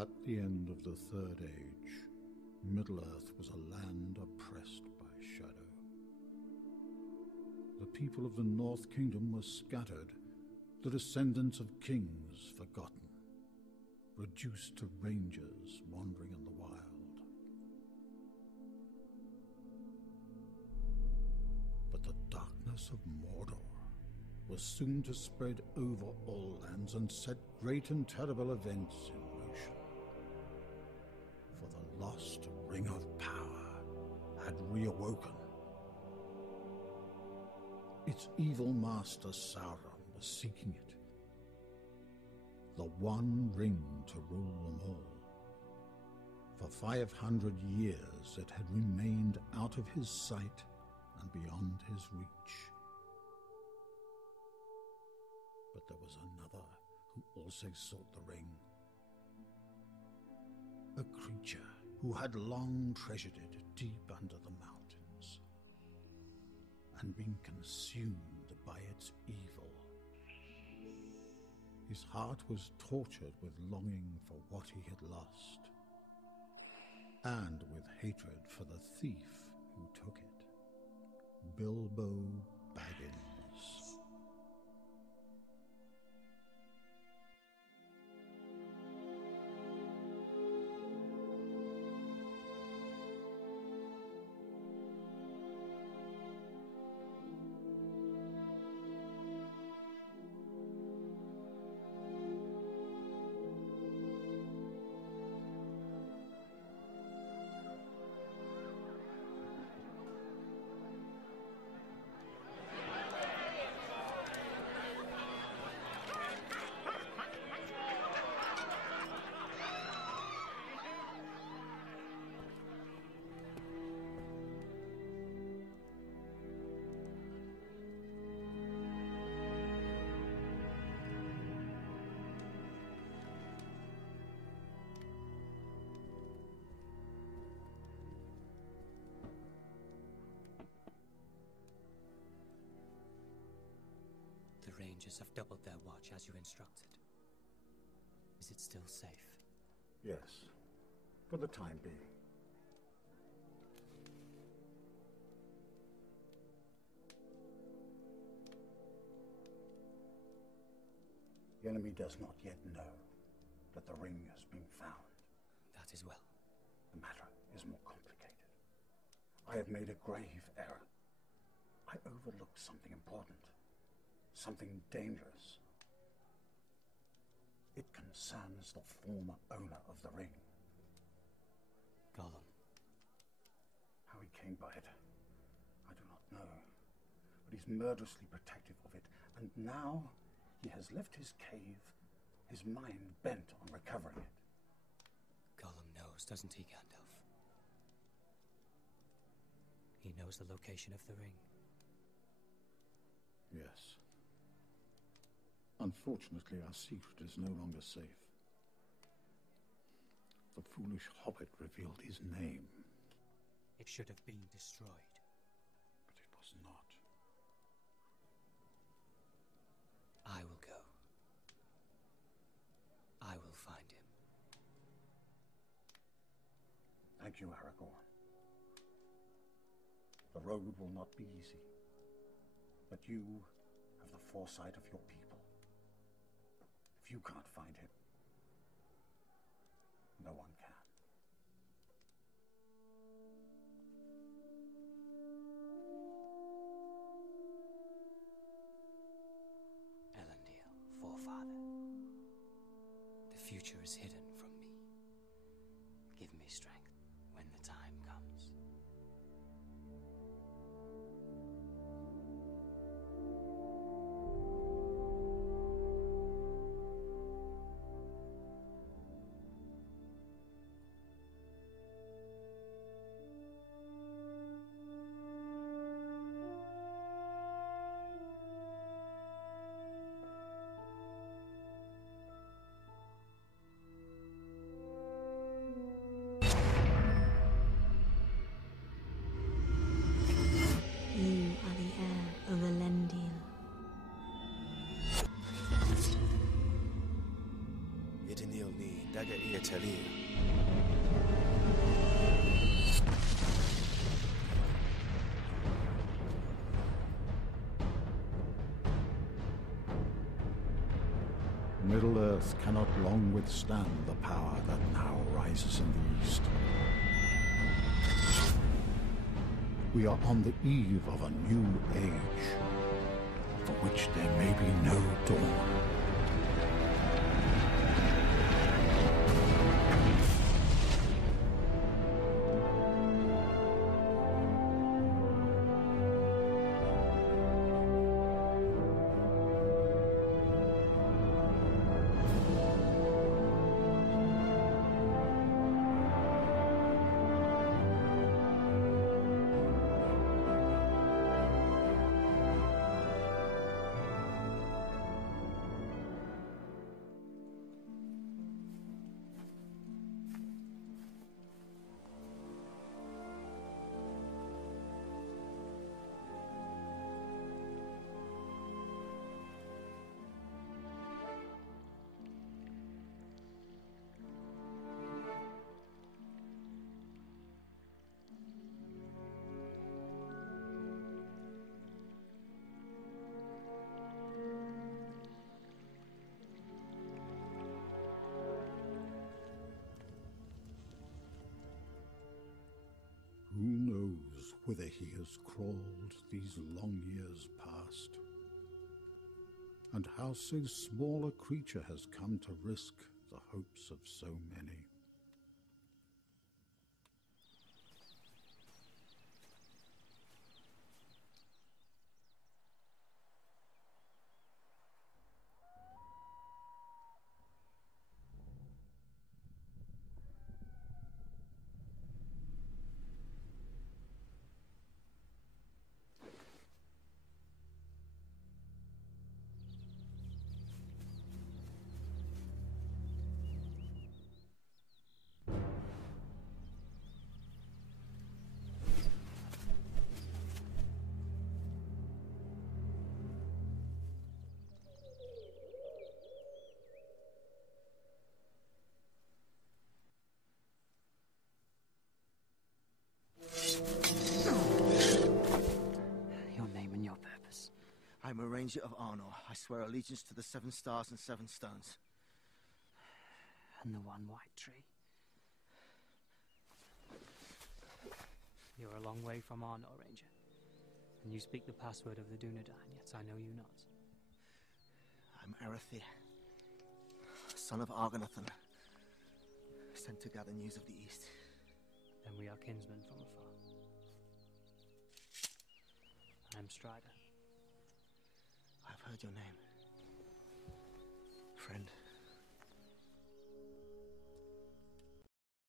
At the end of the Third Age, Middle-earth was a land oppressed by shadow. The people of the North Kingdom were scattered, the descendants of kings forgotten, reduced to rangers wandering in the wild. But the darkness of Mordor was soon to spread over all lands and set great and terrible events in motion. For the lost Ring of Power had reawoken. Its evil master Sauron was seeking it. The one ring to rule them all. For 500 years it had remained out of his sight and beyond his reach. But there was another who also sought the ring. A creature who had long treasured it deep under the mountains and been consumed by its evil. His heart was tortured with longing for what he had lost, and with hatred for the thief who took it, Bilbo Baggins. The Rangers have doubled their watch as you instructed. Is it still safe? Yes, for the time being. The enemy does not yet know that the ring has been found. That is well. The matter is more complicated. I have made a grave error. I overlooked something important, something dangerous. It concerns the former owner of the ring. Gollum. How he came by it, I do not know. But he's murderously protective of it, and now he has left his cave, his mind bent on recovering it. Gollum knows, doesn't he, Gandalf? He knows the location of the ring. Yes. Unfortunately, our secret is no longer safe. The foolish hobbit revealed his name. It should have been destroyed. But it was not. I will go. I will find him. Thank you, Aragorn. The road will not be easy, but you have the foresight of your people. If you can't find him, no one can. Elendil, forefather. The future is hidden from me. Give me strength when the time comes. Italy. Middle-earth cannot long withstand the power that now rises in the east. We are on the eve of a new age, for which there may be no dawn. Who knows whither he has crawled these long years past, and how so small a creature has come to risk the hopes of so many. Your name and your purpose. I'm a ranger of Arnor. I swear allegiance to the 7 stars and 7 stones. And the one white tree. You're a long way from Arnor, Ranger. And you speak the password of the Dunedain, yet I know you not. I'm Arathir, son of Argonathan, sent to gather news of the East. Then we are kinsmen from afar. I'm Strider. I've heard your name. Friend.